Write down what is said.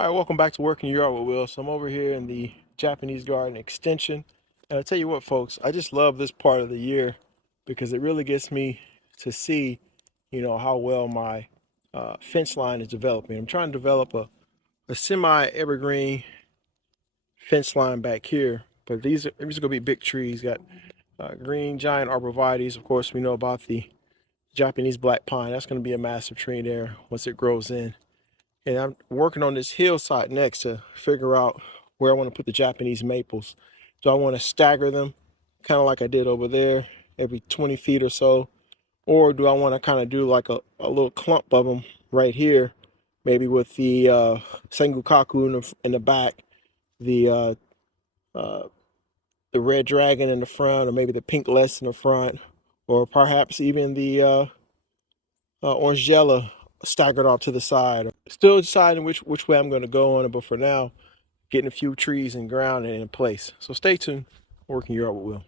All right, welcome back to Working Your Yard with Will. So I'm over here in the Japanese garden extension. And I tell you what, folks, I just love this part of the year because it really gets me to see, how well my fence line is developing. I'm trying to develop a semi-evergreen fence line back here, but these are going to be big trees. Got green giant arborvitaes. Of course, we know about the Japanese black pine. That's going to be a massive tree there once it grows in. And I'm working on this hillside next to figure out where I want to put the Japanese maples. Do I want to stagger them, kind of like I did over there, every 20 feet or so? Or do I want to kind of do like a little clump of them right here, maybe with the Sengokaku in the back, the uh, uh, the red dragon in the front, or maybe the pink less in the front, or perhaps even the orange jello staggered off to the side. Still deciding which way I'm going to go on it, but for now, getting a few trees and ground and in place. So stay tuned. Working your art with Will.